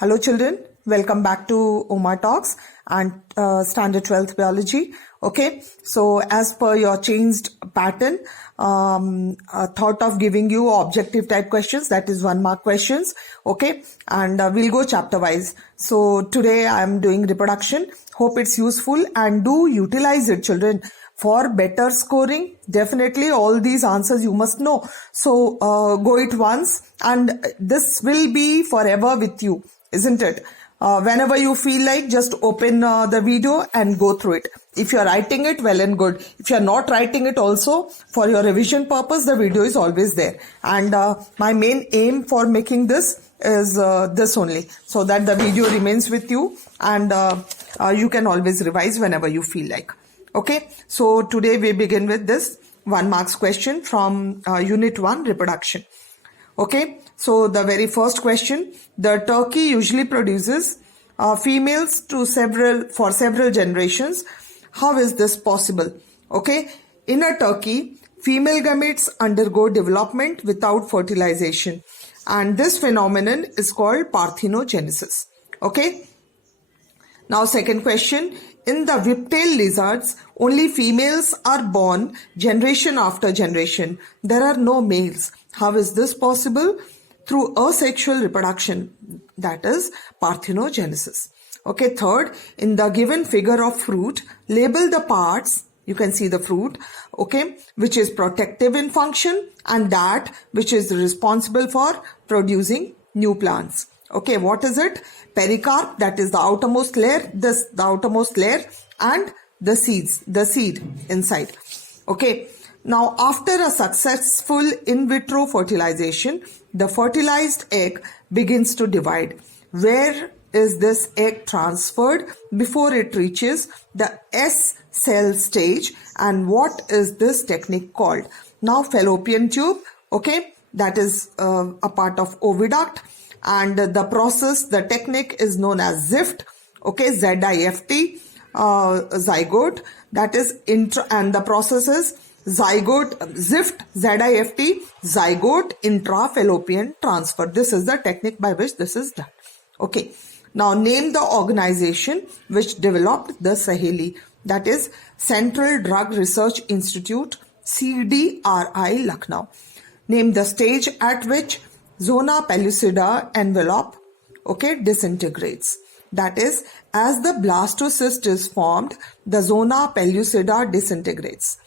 Hello children, welcome back to Oma Talks and Standard 12th Biology. Okay, so as per your changed pattern, thought of giving you objective type questions, that is 1 mark questions. Okay, and we'll go chapter wise. So today I am doing reproduction. Hope it's useful and do utilize it, children, for better scoring. Definitely all these answers you must know. So go it once and this will be forever with you, isn't it? Whenever you feel like, just open the video and go through it. If you're writing it, well and good. If you're not writing it also, for your revision purpose, the video is always there. And my main aim for making this is this only, so that the video remains with you and you can always revise whenever you feel like. Okay, so today we begin with this 1 marks question from Unit 1, Reproduction. Okay, so the very first question, the turkey usually produces females for several generations. How is this possible? Okay, in a turkey, female gametes undergo development without fertilization, and this phenomenon is called parthenogenesis. Okay, now second question, in the whiptail lizards, only females are born generation after generation. There are no males. How is this possible? Through asexual reproduction, that is parthenogenesis. Okay, third, in the given figure of fruit, label the parts, you can see the fruit, okay, which is protective in function and that which is responsible for producing new plants. Okay, what is it? Pericarp, that is the outermost layer, the outermost layer, and the seed inside. Okay, now after a successful in vitro fertilization, the fertilized egg begins to divide. Where is this egg transferred before it reaches the S cell stage, and what is this technique called? Now fallopian tube, okay, that is a part of oviduct, and the process, the technique is known as ZIFT, okay, Z-I-F-T, zygote, that is and the process is zygote, ZIFT, Z-I-F-T, zygote intrafallopian transfer. This is the technique by which this is done. Okay, now name the organization which developed the Saheli, that is Central Drug Research Institute, CDRI, Lucknow. Name the stage at which zona pellucida envelope, okay, disintegrates. That is, as the blastocyst is formed, the zona pellucida disintegrates.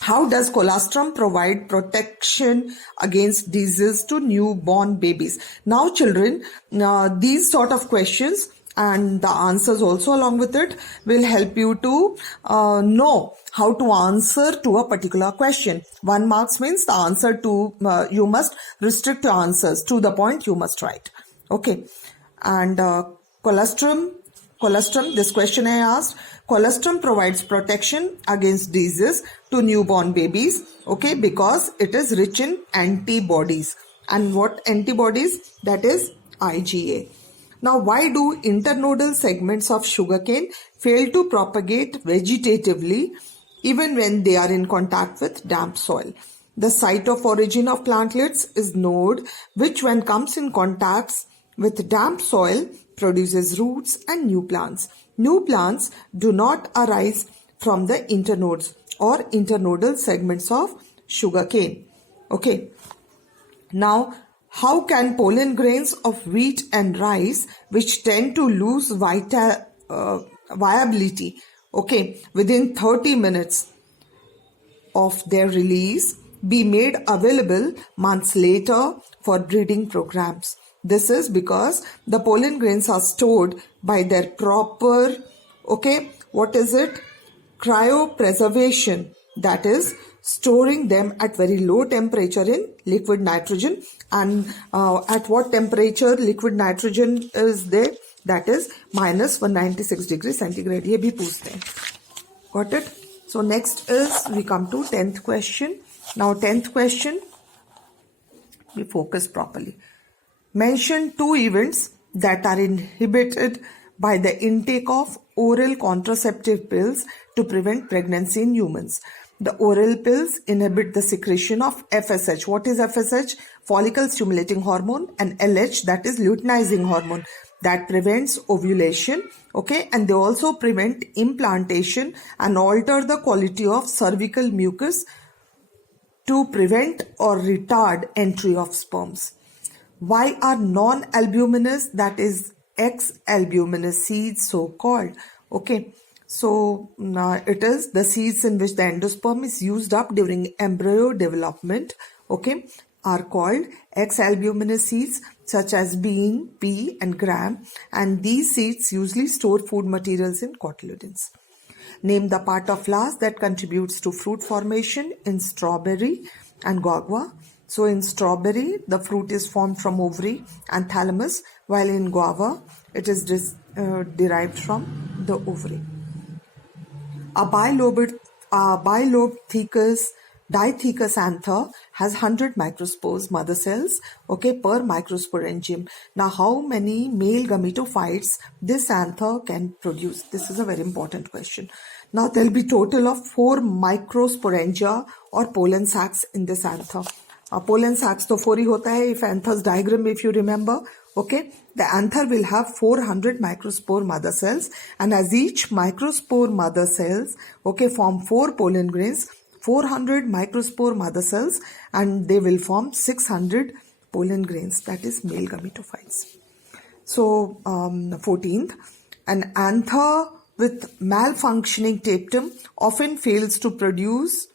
How does colostrum provide protection against disease to newborn babies? Now children, these sort of questions and the answers also along with it will help you to know how to answer to a particular question. 1 marks means the answer to, you must restrict your answers to the point you must write. Okay, and colostrum, this question I asked, colostrum provides protection against disease to newborn babies, okay, because it is rich in antibodies. And what antibodies? That is IgA. Now, why do internodal segments of sugarcane fail to propagate vegetatively even when they are in contact with damp soil? The site of origin of plantlets is node, which when comes in contact with damp soil produces roots and new plants. New plants do not arise from the internodes or internodal segments of sugarcane. Okay. Now, how can pollen grains of wheat and rice, which tend to lose viability, okay, within 30 minutes of their release, be made available months later for breeding programs? This is because the pollen grains are stored by their proper, okay, what is it? Cryopreservation, that is storing them at very low temperature in liquid nitrogen. And at what temperature liquid nitrogen is there? That is minus 196 degrees centigrade. Ye bhi poochte hain. Got it? So next is, we come to 10th question. Now 10th question, we focus properly. Mention 2 events that are inhibited by the intake of oral contraceptive pills to prevent pregnancy in humans. The oral pills inhibit the secretion of FSH. What is FSH? Follicle stimulating hormone, and LH, that is luteinizing hormone, that prevents ovulation. Okay, and they also prevent implantation and alter the quality of cervical mucus to prevent or retard entry of sperms. Why are non-albuminous, that is X-albuminous seeds so called? Okay, so it is the seeds in which the endosperm is used up during embryo development, okay, are called X-albuminous seeds, such as bean, pea and gram, and these seeds usually store food materials in cotyledons. Name the part of flowers that contributes to fruit formation in strawberry and guava. So in strawberry, the fruit is formed from ovary and thalamus, while in guava, it is derived from the ovary. A bilobed dithecus anther has 100 microspores, mother cells, okay, per microsporangium. Now, how many male gametophytes this anther can produce? This is a very important question. Now, there will be total of 4 microsporangia or pollen sacs in this anther. Pollen sacs to 4 ही होता है. If anther's diagram, if you remember, okay, the anther will have 400 microspore mother cells, and as each microspore mother cells, okay, form 4 pollen grains, 400 microspore mother cells, and they will form 600 pollen grains, that is male gametophytes. So 14th, an anther with malfunctioning tapetum often fails to produce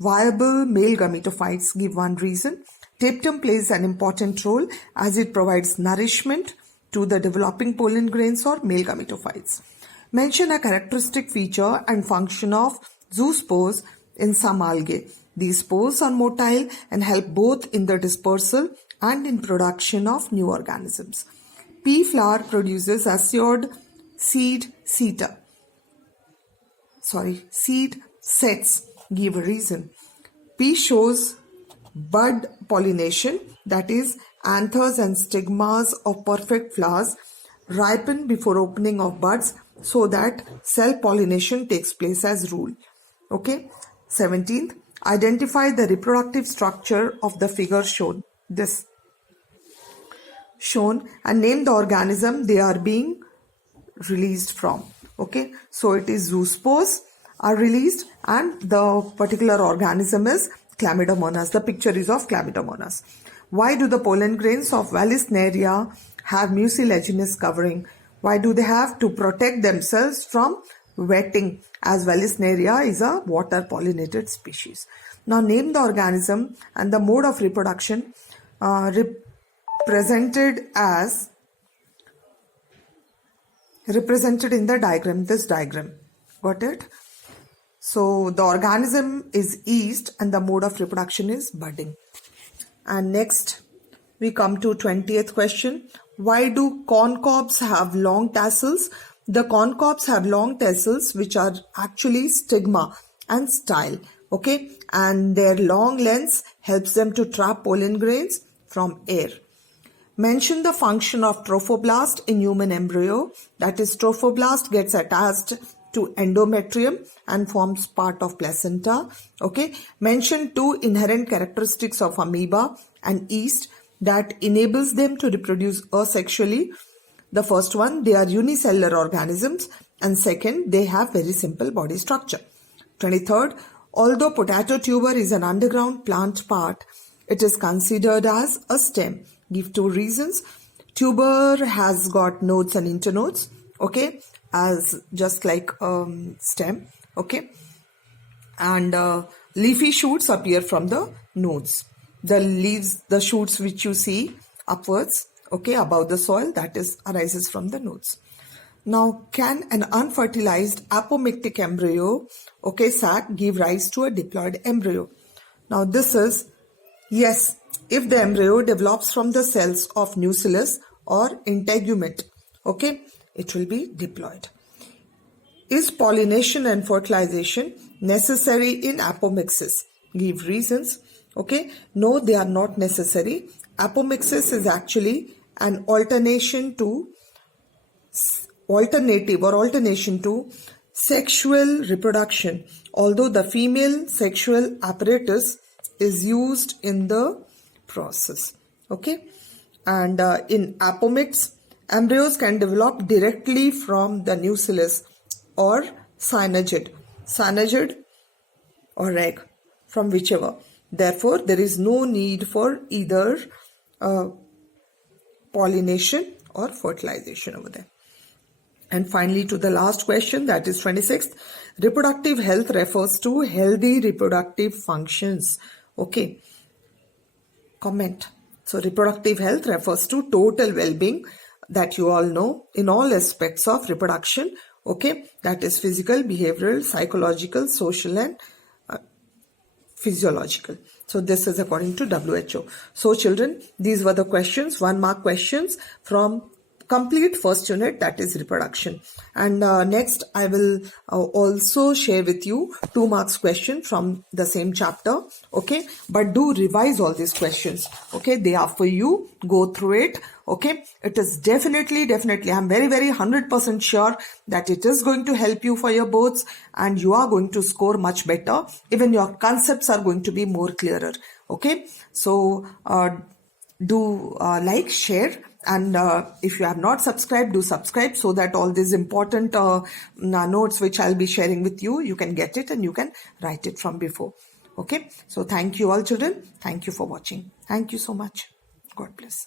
viable male gametophytes. Give one reason. Tapetum plays an important role as it provides nourishment to the developing pollen grains or male gametophytes. Mention a characteristic feature and function of zoospores in some algae. These spores are motile and help both in the dispersal and in production of new organisms. Pea flower produces assured seed sets. Give a reason. Pea shows bud pollination, that is, anthers and stigmas of perfect flowers ripen before opening of buds so that self-pollination takes place as rule. Okay. 17th, identify the reproductive structure of the figure shown. This shown, and name the organism they are being released from. Okay, so it is zoospores are released, and the particular organism is Chlamydomonas. The picture is of Chlamydomonas. Why do the pollen grains of Vallisneria have mucilaginous covering? Why do they have? To protect themselves from wetting, as Vallisneria is a water pollinated species. Now name the organism and the mode of reproduction represented in the diagram, this diagram. Got it? So the organism is yeast and the mode of reproduction is budding. And next we come to 20th question. Why do corn cobs have long tassels? The corn cobs have long tassels which are actually stigma and style. Okay, and their long lengths helps them to trap pollen grains from air. Mention the function of trophoblast in human embryo. That is, trophoblast gets attached to endometrium and forms part of placenta. Okay. Mention 2 inherent characteristics of amoeba and yeast that enables them to reproduce asexually. The first one, they are unicellular organisms, and second, they have very simple body structure. 23rd, although potato tuber is an underground plant part, it is considered as a stem. Give 2 reasons. Tuber has got nodes and internodes, okay, as just like stem, okay, and leafy shoots appear from the nodes. The leaves, the shoots which you see upwards, okay, above the soil, that is arises from the nodes. Now, can an unfertilized apomictic embryo, okay, sac, give rise to a diploid embryo? Now, this is yes, if the embryo develops from the cells of nucellus or integument, okay, it will be diploid. Is pollination and fertilization necessary in apomixis? Give reasons. Okay, no, they are not necessary. Apomixis is actually an alternation to sexual reproduction, although the female sexual apparatus is used in the process. Okay, and in apomix, embryos can develop directly from the nucellus or cynogid or egg, from whichever. Therefore, there is no need for either pollination or fertilization over there. And finally, to the last question, that is 26th. Reproductive health refers to healthy reproductive functions. Okay. Comment. So, reproductive health refers to total well-being that you all know in all aspects of reproduction. Okay. That is physical, behavioral, psychological, social, and physiological. So this is according to WHO. So children, these were the questions, 1 mark questions from complete first unit, that is reproduction. And next I will also share with you 2 marks question from the same chapter. Okay, but do revise all these questions. Okay, they are for you. Go through it. Okay, it is definitely I'm very 100% sure that it is going to help you for your boards, and you are going to score much better. Even your concepts are going to be more clearer. Okay, so do like, share, and if you have not subscribed, do subscribe, so that all these important notes which I'll be sharing with you, you can get it and you can write it from before. Okay, so thank you all children. Thank you for watching. Thank you so much. God bless.